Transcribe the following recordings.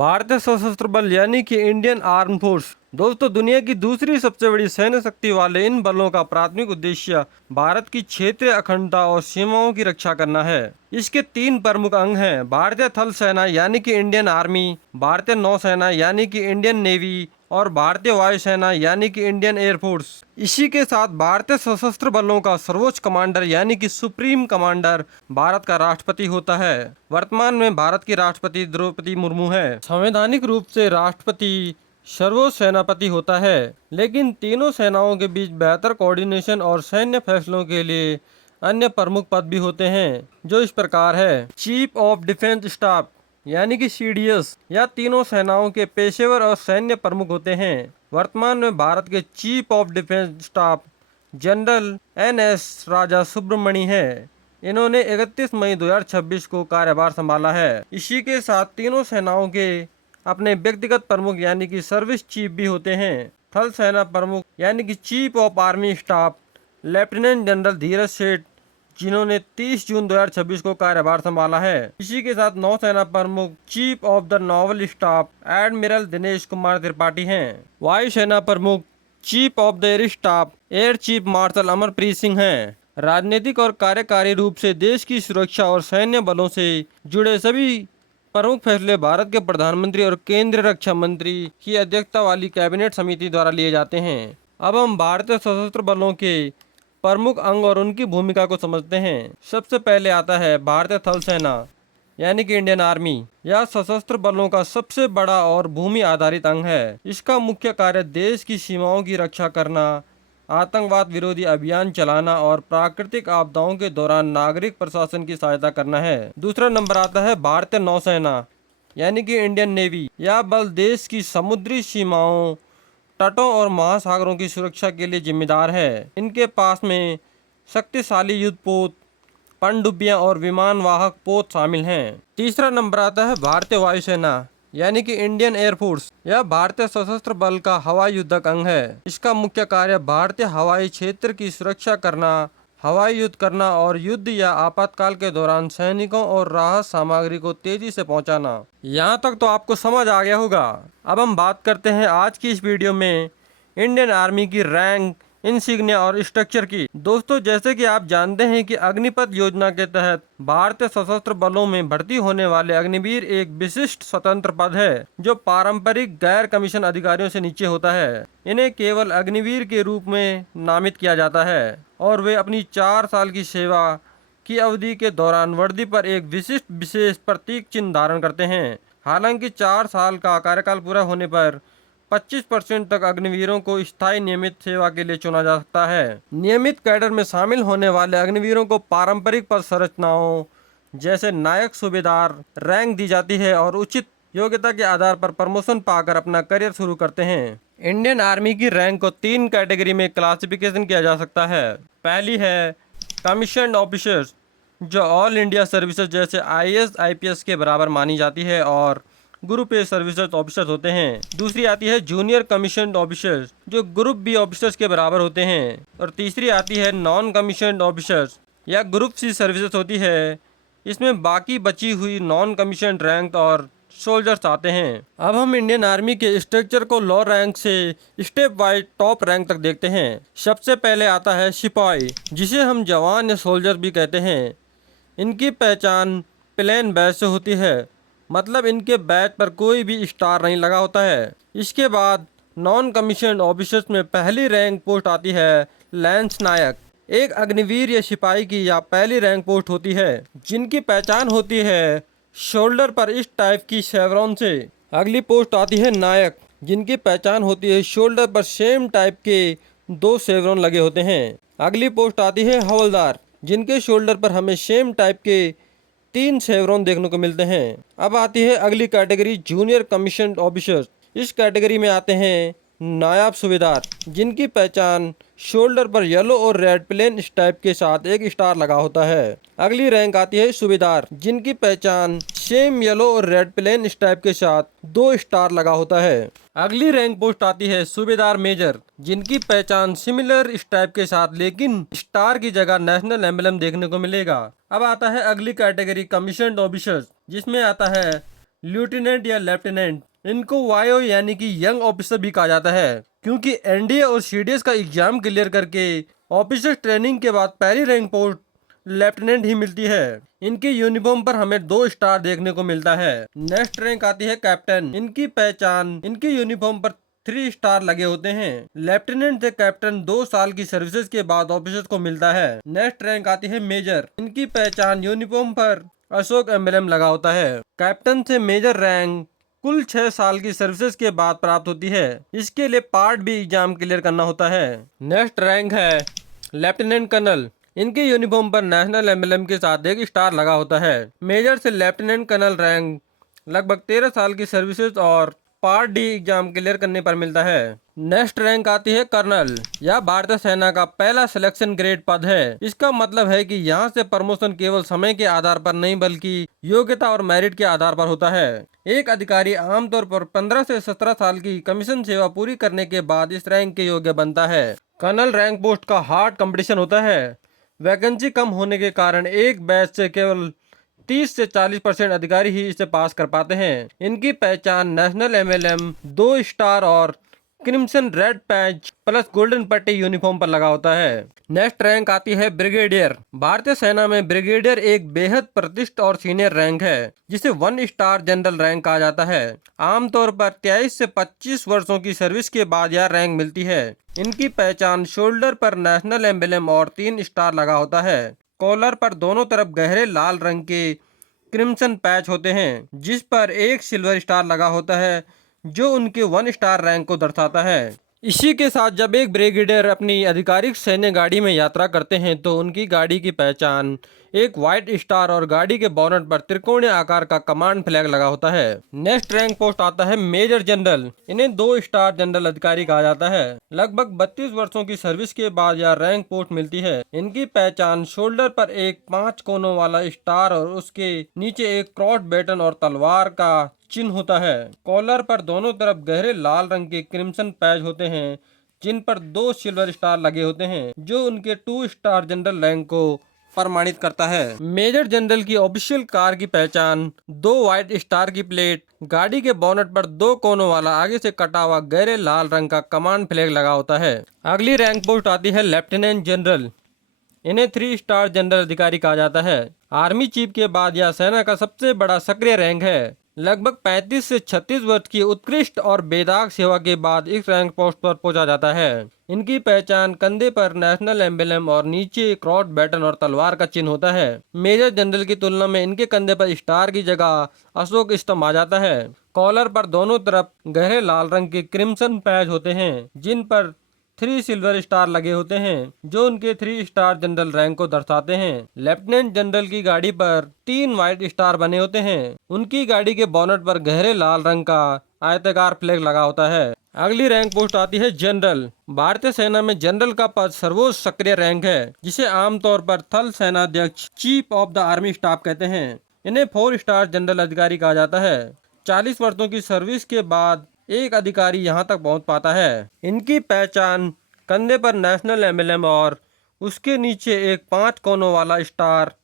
भारतीय सशस्त्र बल यानी कि इंडियन आर्म फोर्स दोस्तों दुनिया की दूसरी सबसे बड़ी सैन्य शक्ति वाले इन बलों का प्राथमिक उद्देश्य भारत की क्षेत्रीय अखंडता और सीमाओं की रक्षा करना है। इसके तीन प्रमुख अंग हैं, भारतीय थल सेना यानी कि इंडियन आर्मी, भारतीय नौसेना यानी कि इंडियन नेवी और भारतीय वायुसेना यानी कि इंडियन एयरफोर्स। इसी के साथ भारतीय सशस्त्र बलों का सर्वोच्च कमांडर यानी कि सुप्रीम कमांडर भारत का राष्ट्रपति होता है। वर्तमान में भारत की राष्ट्रपति द्रौपदी मुर्मू है। संवैधानिक रूप से राष्ट्रपति सर्वोच्च सेनापति होता है, लेकिन तीनों सेनाओं के बीच बेहतर कोऑर्डिनेशन और सैन्य फैसलों के लिए अन्य प्रमुख पद भी होते हैं, जो इस प्रकार है। चीफ ऑफ डिफेंस स्टाफ यानी कि सीडीएस, यह तीनों सेनाओं के पेशेवर और सैन्य प्रमुख होते हैं। वर्तमान में भारत के chief of defence staff general NS Raja Subramani है। इन्होंने 31 मई 2026 को कार्यभार संभाला है। इसी के साथ तीनों सेनाओं के अपने व्यक्तिगत प्रमुख यानी कि सर्विस चीफ भी होते हैं। थल सेना प्रमुख यानी कि chief of army staff lieutenant general Dheeraj Seth, जिन्होंने 30 जून 2026 को कार्यभार संभाला है। इसी के साथ नौसेना प्रमुख chief of the novel staff admiral Dinesh Kumar Tripathi हैं। वायुसेना प्रमुख chief of the air staff air chief marshal Amarpreet Singh हैं। राजनीतिक और कार्यकारी रूप से देश की सुरक्षा और सैन्य बलों से जुड़े सभी प्रमुख फैसले भारत के प्रधानमंत्री और केंद्रीय रक्षा मंत्री की अध्यक्षता वाली कैबिनेट समिति द्वारा लिए जाते हैं। अब हम भारतीय सशस्त्र बलों के प्रमुख अंग और उनकी भूमिका को समझते हैं। सबसे पहले आता है भारतीय थल सेना यानी कि इंडियन आर्मी। यह सशस्त्र बलों का सबसे बड़ा और भूमि आधारित अंग है। इसका मुख्य कार्य देश की सीमाओं की रक्षा करना, आतंकवाद विरोधी अभियान चलाना और प्राकृतिक आपदाओं के दौरान नागरिक प्रशासन की सहायता करना है। दूसरा नंबर आता है भारतीय नौसेना यानी कि इंडियन नेवी। यह बल देश की समुद्री सीमाओं, तटों और महासागरों की सुरक्षा के लिए जिम्मेदार है। इनके पास में शक्तिशाली युद्धपोत, पनडुब्बियां और विमान वाहक पोत शामिल हैं। तीसरा नंबर आता है भारतीय वायुसेना यानी कि इंडियन एयरफोर्स। यह भारतीय सशस्त्र बल का हवाई युद्धक अंग है। इसका मुख्य कार्य भारतीय हवाई क्षेत्र की सुरक्षा करना, हवाई युद्ध करना और युद्ध या आपातकाल के दौरान सैनिकों और राहत सामग्री को तेजी से पहुंचाना। यहाँ तक तो आपको समझ आ गया होगा। अब हम बात करते हैं आज की इस वीडियो में इंडियन आर्मी की रैंक, इंसिग्निया और स्ट्रक्चर की। दोस्तों जैसे कि आप जानते हैं कि अग्निपथ योजना के तहत भारतीय सशस्त्र बलों में भर्ती होने वाले अग्निवीर एक विशिष्ट स्वतंत्र पद है, जो पारंपरिक गैर कमीशन अधिकारियों से नीचे होता है। इन्हें केवल अग्निवीर के रूप में नामित किया जाता है और वे अपनी 4 साल की सेवा की अवधि के दौरान वर्दी पर एक विशेष प्रतीक चिन्ह धारण करते हैं। हालांकि 4 साल का कार्यकाल पूरा होने पर 25% तक अग्निवीरों को स्थायी नियमित सेवा के लिए चुना जा सकता है। नियमित कैडर में शामिल होने वाले अग्निवीरों को पारंपरिक पद संरचनाओं जैसे नायक, सूबेदार रैंक दी जाती है और उचित योग्यता के आधार पर प्रमोशन पाकर अपना करियर शुरू करते हैं। इंडियन आर्मी की रैंक को 3 कैटेगरी में क्लासिफिकेशन किया जा सकता है। पहली है कमीशन्ड ऑफिसर्स, जो ऑल इंडिया सर्विसेज जैसे आईएएस, आईपीएस के बराबर मानी जाती है और ग्रुप ए सर्विसेज ऑफिसर्स होते हैं। दूसरी आती है जूनियर कमीशन्ड ऑफिसर्स, जो ग्रुप बी ऑफिसर्स के बराबर होते हैं। और तीसरी आती है नॉन कमीशन्ड ऑफिसर्स या ग्रुप सी सर्विसेज होती है। इसमें बाकी बची हुई नॉन कमीशन्ड रैंक और सोल्जर्स आते हैं। अब हम इंडियन आर्मी के स्ट्रक्चर को लो रैंक से स्टेप वाइज टॉप रैंक तक देखते हैं। सबसे पहले आता है सिपाही, जिसे हम जवान या सोल्जर भी कहते हैं। इनकी पहचान प्लेन बैज से होती है, मतलब इनके बैज पर कोई भी स्टार नहीं लगा होता है। इसके बाद नॉन कमीशन्ड ऑफिसर्स में पहली रैंक पोस्ट आती है लैंस नायक। एक अग्निवीर या सिपाही की यह पहली रैंक पोस्ट होती है, जिनकी पहचान होती है शोल्डर पर इस टाइप की शेवरॉन से। अगली पोस्ट आती है नायक, जिनकी पहचान होती है शोल्डर पर सेम टाइप के 2 शेवरॉन लगे होते हैं। अगली पोस्ट आती है हवलदार, जिनके शोल्डर पर हमें सेम टाइप के 3 शेवरॉन देखने को मिलते हैं। अब आती है अगली कैटेगरी जूनियर कमीशन्ड ऑफिसर्स। इस कैटेगरी में आते हैं नायब सूबेदार, जिनकी पहचान शोल्डर पर येलो और रेड प्लेन स्टाइप के साथ एक स्टार लगा होता है। अगली रैंक आती है सूबेदार, जिनकी पहचान सेम येलो और रेड प्लेन स्टाइप के साथ 2 स्टार लगा होता है। अगली रैंक पोस्ट आती है सूबेदार मेजर, जिनकी पहचान सिमिलर स्टाइप के साथ लेकिन स्टार की जगह नेशनल एम्बलम देखने को मिलेगा। अब आता है अगली कैटेगरी कमीशन्ड ऑफिसर्स, जिसमें आता है लेफ्टिनेंट या लेफ्टिनेंट, इनको वायो यानी कि यंग ऑफिसर भी कहा जाता है, क्योंकि एनडीए और सीडीएस का एग्जाम क्लियर करके ऑफिसर ट्रेनिंग के बाद पहली रैंक पोस्ट लेफ्टिनेंट ही मिलती है। इनके यूनिफॉर्म पर हमें 2 स्टार देखने को मिलता है। नेक्स्ट रैंक आती है कैप्टन। इनकी पहचान, इनके यूनिफॉर्म पर 3 स्टार लगे होते हैं। लेफ्टिनेंट से कैप्टन 2 साल की सर्विसेज के बाद ऑफिसर्स को मिलता है। नेक्स्ट रैंक आती है मेजर। इनकी पहचान, यूनिफॉर्म पर अशोक एम्बलम लगा होता है। कैप्टन से मेजर रैंक कुल 6 साल की सर्विसेज के बाद प्राप्त होती है। इसके लिए पार्ट बी एग्जाम क्लियर करना होता है। नेक्स्ट रैंक है लेफ्टिनेंट कर्नल। इनके यूनिफॉर्म पर नेशनल एम्बलम के साथ 1 स्टार लगा होता है। मेजर से लेफ्टिनेंट कर्नल रैंक लगभग 13 साल की सर्विसेज और पार्ट डी एग्जाम क्लियर करने पर मिलता है। नेक्स्ट रैंक आती है कर्नल। यह भारतीय सेना का पहला सिलेक्शन ग्रेड पद है। इसका मतलब है कि यहाँ से प्रमोशन केवल समय के आधार पर नहीं बल्कि योग्यता और मेरिट के आधार पर होता है। एक अधिकारी आमतौर पर 15 से 17 साल की कमीशन सेवा पूरी करने के बाद इस रैंक के योग्य बनता है। कर्नल रैंक पोस्ट का हार्ड कंपटीशन होता है। वैकेंसी कम होने के कारण एक बैच से केवल 30 से 40% अधिकारी ही इसे पास कर पाते हैं। इनकी पहचान नेशनल एमएलएम 2 स्टार और crimson red patch plus golden पट्टी यूनिफॉर्म पर लगा होता है। नेक्स्ट रैंक आती है ब्रिगेडियर। भारतीय सेना में ब्रिगेडियर एक बेहद प्रतिष्ठित और सीनियर रैंक है, जिसे 1 स्टार जनरल रैंक कहा जाता है। आमतौर पर 23 से 25 वर्षों की सर्विस के बाद यह रैंक मिलती है। इनकी पहचान, शोल्डर पर नेशनल एम्बलम और 3 स्टार लगा होता है। कॉलर पर दोनों तरफ गहरे लाल रंग के क्रिम्सन पैच होते हैं, जिस पर 1 सिल्वर स्टार लगा होता है, जो उनके 1 स्टार रैंक को दर्शाता है। इसी के साथ जब एक ब्रिगेडियर अपनी आधिकारिक सैन्य गाड़ी में यात्रा करते हैं तो उनकी गाड़ी की पहचान एक व्हाइट स्टार और गाड़ी के बोनट पर त्रिकोणीय आकार का कमांड फ्लैग लगा होता है। नेक्स्ट रैंक पोस्ट आता है मेजर जनरल। इन्हें 2 स्टार जनरल अधिकारी कहा जाता है। लगभग 32 वर्षों की सर्विस के बाद यह रैंक पोस्ट मिलती है। इनकी पहचान, शोल्डर पर एक 5 कोनों वाला स्टार और उसके नीचे एक क्रॉस बैटन और तलवार का चिन्ह होता है। कॉलर पर दोनों तरफ गहरे लाल रंग के क्रिम्सन पैच होते हैं, जिन पर 2 सिल्वर स्टार लगे होते हैं, जो उनके 2 स्टार जनरल रैंक को प्रमाणित करता है। मेजर जनरल की ऑफिशियल कार की पहचान 2 व्हाइट स्टार की प्लेट, गाड़ी के बोनट पर 2 कोनों वाला आगे से कटा हुआ गहरे लाल रंग का कमांड फ्लैग लगा होता है। अगली रैंक पोस्ट आती है लेफ्टिनेंट जनरल। इन्हें 3 स्टार जनरल अधिकारी कहा जाता है। आर्मी चीफ के बाद यह सेना का सबसे बड़ा सक्रिय रैंक है। लगभग 35 से 36 वर्ष की उत्कृष्ट और बेदाग सेवा के बाद इस रैंक पोस्ट पर पहुंचा जाता है। इनकी पहचान, कंधे पर नेशनल एम्बलम और नीचे क्रॉस बैटन और तलवार का चिन्ह होता है। मेजर जनरल की तुलना में इनके कंधे पर स्टार की जगह अशोक स्तंभ आ जाता है। कॉलर पर दोनों तरफ गहरे लाल रंग के क्रिम्सन पैच होते हैं, जिन पर 3 सिल्वर स्टार लगे होते हैं, जो उनके 3 स्टार जनरल रैंक को दर्शाते हैं। लेफ्टिनेंट जनरल की गाड़ी पर 3 व्हाइट स्टार बने होते हैं। उनकी गाड़ी के बोनट पर गहरे लाल रंग का आयताकार फ्लैग लगा होता है। अगली रैंक पोस्ट आती है जनरल। भारतीय सेना में जनरल का पद सर्वोच्च सक्रिय रैंक है, जिसे आमतौर पर थल सेनाध्यक्ष chief of the army staff कहते हैं। इन्हें 4 स्टार जनरल अधिकारी कहा जाता है। 40 वर्षों की सर्विस के बाद एक अधिकारी यहां तक पहुंच पाता है। इनकी पहचान, कंधे पर नेशनल एम्बलम और उसके नीचे एक 5 कोनों वाला स्टार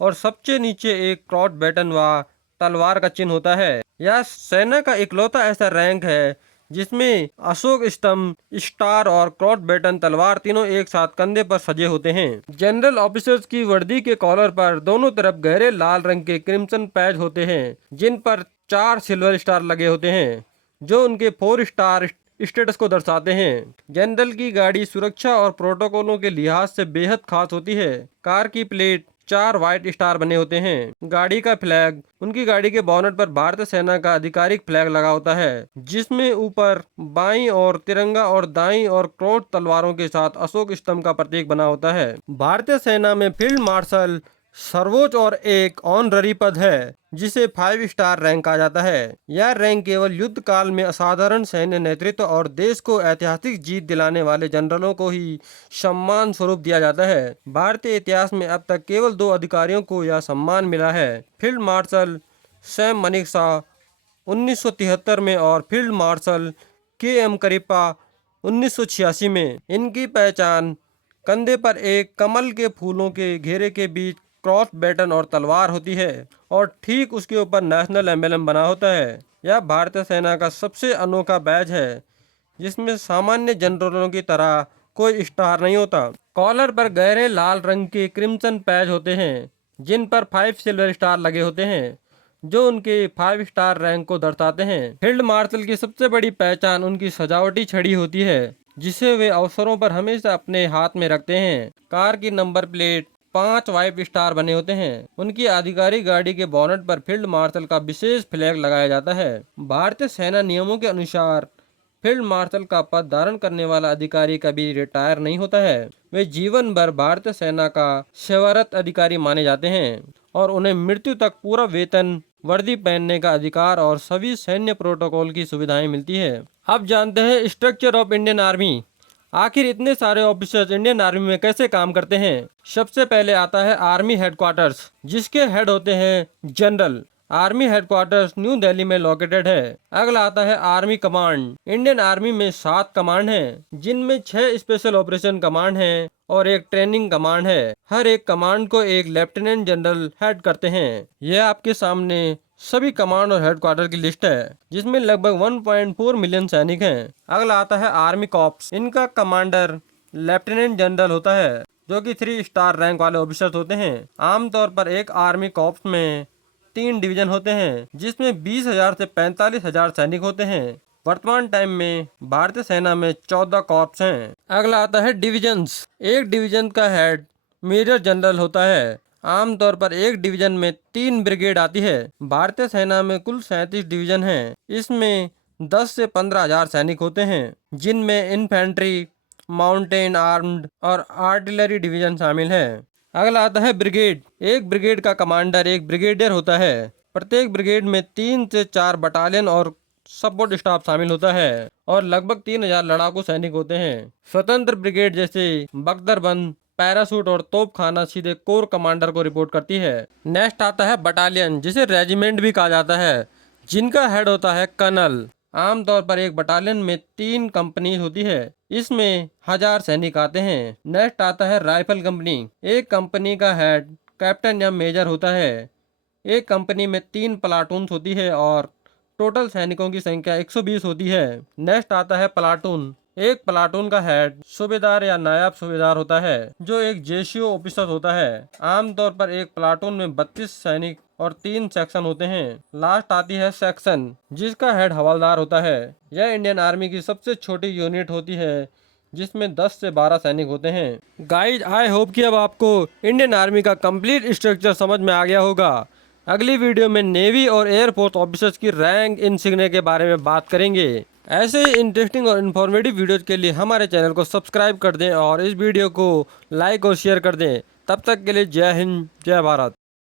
और सबसे नीचे एक क्रॉस बैटन व तलवार का चिन्ह होता है। यह सेना का इकलौता ऐसा रैंक है जिसमें अशोक स्तंभ, स्टार और क्रॉस बैटन तलवार तीनों एक साथ कंधे पर सजे होते हैं। जनरल ऑफिसर्स की वर्दी के कॉलर पर दोनों तरफ गहरे लाल रंग के क्रिम्सन पैच होते हैं, जिन पर 4 सिल्वर स्टार लगे होते हैं, जो उनके 4 स्टार स्टेटस को दर्शाते हैं। जनरल की गाड़ी सुरक्षा और प्रोटोकॉलों के लिहाज से बेहद खास होती है। कार की प्लेट 4 व्हाइट स्टार बने होते हैं। गाड़ी का फ्लैग, उनकी गाड़ी के बोनट पर भारतीय सेना का आधिकारिक फ्लैग लगा होता है, जिसमें ऊपर बाईं ओर तिरंगा और दाईं ओर क्रॉस तलवारों के साथ अशोक स्तंभ का प्रतीक बना होता है। भारतीय सेना में फील्ड मार्शल सर्वोच्च और एक ऑनररी पद है, जिसे 5 स्टार रैंक कहा जाता है। यह रैंक केवल युद्ध काल में असाधारण सैन्य नेतृत्व और देश को ऐतिहासिक जीत दिलाने वाले जनरलों को ही सम्मान स्वरूप दिया जाता है। भारतीय इतिहास में अब तक केवल 2 अधिकारियों को यह सम्मान मिला है, फील्ड मार्शल सैम मनेकशॉ 1973 में और फील्ड मार्शल के.एम. करिप्पा 1986 में। इनकी पहचान, कंधे पर एक कमल के फूलों के घेरे के बीच क्रॉस बैटन और तलवार होती है और ठीक उसके ऊपर नेशनल एम्बलम बना होता है। यह भारतीय सेना का सबसे अनोखा बैज है जिसमें सामान्य जनरलों की तरह कोई स्टार नहीं होता। कॉलर पर गहरे लाल रंग के क्रिम्सन पैच होते हैं जिन पर 5 सिल्वर स्टार लगे होते हैं जो उनके 5 स्टार रैंक को दर्शाते हैं। फील्ड मार्शल की सबसे बड़ी पहचान उनकी सजावटी छड़ी होती है जिसे वे अवसरों पर हमेशा अपने हाथ में रखते हैं। कार की नंबर प्लेट 5 वाइट स्टार बने होते हैं। उनकी आधिकारिक गाड़ी के बोनट पर फील्ड मार्शल का विशेष फ्लैग लगाया जाता है। भारतीय सेना नियमों के अनुसार फील्ड मार्शल का पद धारण करने वाला अधिकारी कभी रिटायर नहीं होता है। वे जीवन भर भारतीय सेना का सेवारत अधिकारी माने जाते हैं और उन्हें मृत्यु तक पूरा वेतन, वर्दी पहनने का अधिकार और सभी सैन्य प्रोटोकॉल की सुविधाएं मिलती है। अब जानते हैं स्ट्रक्चर ऑफ इंडियन आर्मी। आखिर इतने सारे ऑफिसर्स इंडियन आर्मी में कैसे काम करते हैं। सबसे पहले आता है आर्मी हेडक्वार्टर्स जिसके हेड होते हैं general. Army headquarters new Delhi में लोकेटेड है। अगला आता है आर्मी कमांड। इंडियन आर्मी में 7 कमांड हैं जिनमें 6 स्पेशल ऑपरेशन कमांड हैं और एक ट्रेनिंग कमांड है। हर एक कमांड को एक लेफ्टिनेंट जनरल हेड करते हैं। यह आपके सामने सभी कमांड और हेडक्वार्टर की लिस्ट है जिसमें लगभग 1.4 मिलियन सैनिक हैं। अगला आता है आर्मी कॉर्प्स। इनका कमांडर लेफ्टिनेंट जनरल होता है जो कि 3 स्टार रैंक वाले ऑफिसर्स होते हैं। आमतौर पर एक आर्मी कॉर्प्स में 3 डिवीजन होते हैं जिसमें 20,000 से 45,000 सैनिक होते हैं। वर्तमान टाइम में भारतीय सेना में 14 कॉर्प्स हैं। अगला आता है डिविजन्स। एक डिवीजन का हेड मेजर जनरल होता है। आमतौर पर एक डिवीजन में 3 ब्रिगेड आती है। भारतीय सेना में कुल 37 डिवीजन हैं। इसमें 10 से 15,000 सैनिक होते हैं जिनमें इन्फेंट्री, माउंटेन आर्म्ड और आर्टिलरी डिवीजन शामिल है। अगला आता है ब्रिगेड। एक ब्रिगेड का कमांडर एक ब्रिगेडियर होता है। प्रत्येक ब्रिगेड में 3 से 4 बटालियन और सपोर्ट स्टाफ शामिल होता है और लगभग 3,000 लड़ाकू सैनिक होते हैं। स्वतंत्र ब्रिगेड जैसे बख्तरबंद, पैरासूट और तोपखाना सीधे कोर कमांडर को रिपोर्ट करती है। नेक्स्ट आता है बटालियन जिसे रेजिमेंट भी कहा जाता है जिनका हेड होता है कर्नल। आमतौर पर एक बटालियन में 3 कंपनी होती है। इसमें 1000 सैनिक आते हैं। नेक्स्ट आता है राइफल कंपनी। एक कंपनी का हेड कैप्टन या मेजर होता है। एक कंपनी में 3 प्लाटून होती है और टोटल सैनिकों की संख्या 120 होती है। नेक्स्ट आता है प्लाटून। एक प्लाटून का हेड सूबेदार या नायब सूबेदार होता है जो एक जेसीओ ऑफिसर होता है। आमतौर पर एक प्लाटून में 32 सैनिक और 3 सेक्शन होते हैं। लास्ट आती है सेक्शन जिसका हेड हवलदार होता है। यह इंडियन आर्मी की सबसे छोटी यूनिट होती है जिसमें 10 से 12 सैनिक होते हैं। गाइज आई होप कि अब आपको इंडियन आर्मी का कंप्लीट स्ट्रक्चर समझ में आ गया होगा। अगली वीडियो में नेवी और एयरफोर्स ऑफिसर्स की रैंक इंसिग्निया के बारे में बात करेंगे। ऐसे ही इंटरेस्टिंग और इन्फॉर्मेटिव वीडियोज़ के लिए हमारे चैनल को सब्सक्राइब कर दें और इस वीडियो को लाइक और शेयर कर दें। तब तक के लिए जय हिंद, जय भारत।